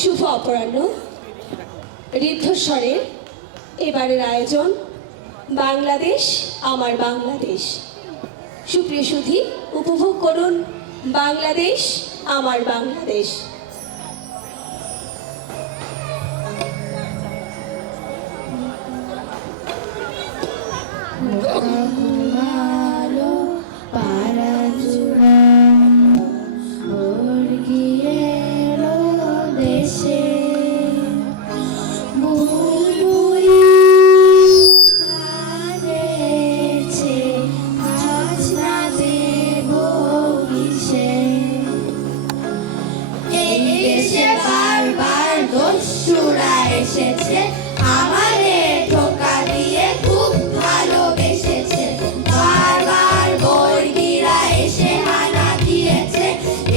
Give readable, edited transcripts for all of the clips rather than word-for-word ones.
শুভ অপরাহ্ন। ঋদ্ধস্বরের এবারের আয়োজন বাংলাদেশ আমার বাংলাদেশ। সুপ্রিয় সুধী, উপভোগ করুন বাংলাদেশ আমার বাংলাদেশ। এসেছে আমাদের ঠোকা দিয়ে খুব ভালোবেসেছে, বারবার বর্গীরা এসে হানা দিয়েছে,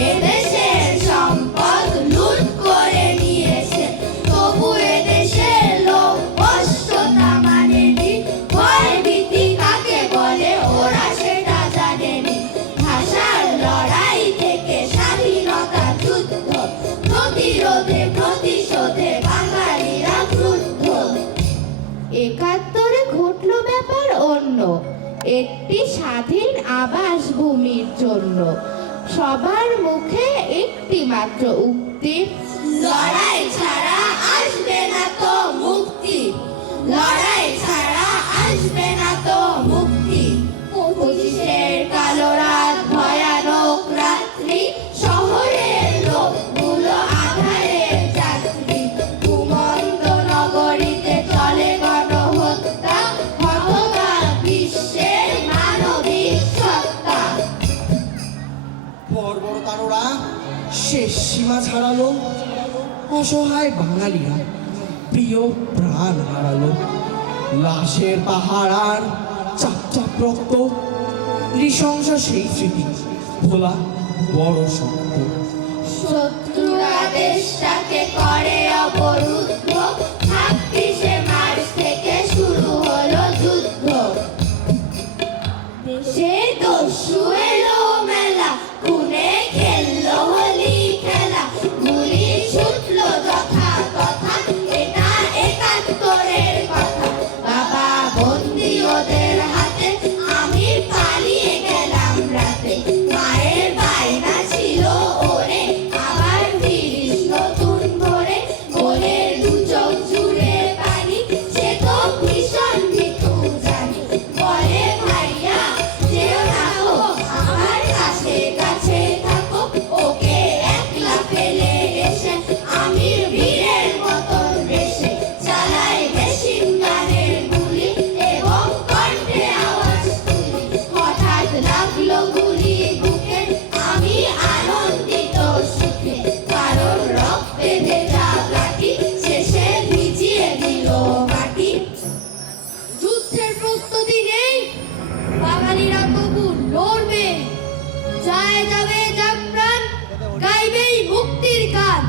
এদেশের সম্পদ লুট করে নিয়েছে, তবু এদেশের লোক কষ্টটা মানেনি, ভয় ভীতি কাকে বলে ওরা সেটা জানেনি, ভাষার লড়াই থেকে স্বাধীনতা যুদ্ধ, প্রতিরোধে প্রতিশোধে বাঙালিরা ক্রুদ্ধ। ৭১ ঘটলো ব্যাপার অন্য, একটি স্বাধীন আবাস ভূমির জন্য, সবার মুখে একটি মাত্র উক্তি, লড়াই ছাড়া আসবে না তো মুক্তি, লড়াই ছাড়া আসবে না তো মুক্তি। ২৫-এর কালো রাত, ভয়ানক রাত্রি, শহরের লোকগুলো আধারের যাত্রী, ঘুমন্ত নগরীতে চলে গণহত্যা, হতবাক বিশ্বের মানবিক সত্তা। বর্বরতারা শেষ সীমা ছাড়ালো, অসহায় বাঙালিরা প্রিয় প্রাণ হারালো, লাশের পাহাড় আর চাপ চাপ রক্ত, নৃশংস সেই স্মৃতি ভোলা বড় শক্ত। শত্রুরা দেশটাকে করে অবরুদ্ধ, ২৬শে মার্চ থেকে শুরু হলো যুদ্ধ, সে দস্যু এলো মেলা, খুনে খেললো হোলি খেলা, গুলি ছুটলো যথা তথা, এটা ৭১-এর কথা, বাবা বন্দি ওদের হাতে, আমি পালিয়ে গেলাম রাতে, মায়ের বায়না ছিল ওরে আবার ফিরিস নতুন ভোরে, বলে দু চোখ জুড়ে পানি, সে তো ভীষণ ভীতু জানি, বলে ভাইয়া যেও না গো, আমার কাছে কাছে থাকো, ওকে একলা ফেলে এসে আমি বীরের মতন বেশে চালাই মেশিন গানের গুলি, এবং কণ্ঠে আওয়াজ তুলি, হঠাৎ লাগলো গুলি বুকে, আমি আনন্দিত সুখে, কারণ রক্তে ভেজা কাটি শেষে ভিজিয়ে দিল মাটি। যুদ্ধের প্রস্তুতি নেই, বাঙালিরা তবু লড়বে, যায় যাবে যাক প্রাণ, গাইবেই মুক্তির গান,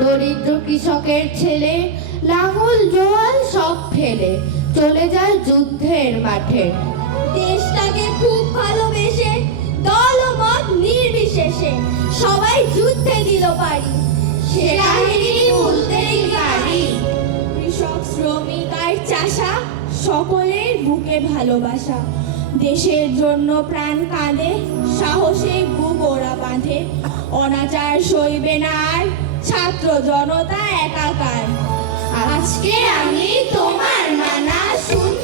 দরিদ্র কৃষকের ছেলে লাঙল জোয়াল সব ফেলে চলে যায় যুদ্ধের মাঠে, দেশটাকে খুব ভালোবেসে দল ও মত নির্বিশেষে সবাই যুদ্ধে দিল পারি, সে কাহিনী ভুলতেই পারি। কৃষক শ্রমিক আর চাষা সকলের বুকে ভালোবাসা, দেশের জন্য প্রাণ কাঁদে, সাহসে বুক ওরা বাঁধে, অনাচার সইবে না আর ছাত্র জনতা একাকার, আজকে আমি তোমার মানা শুনতে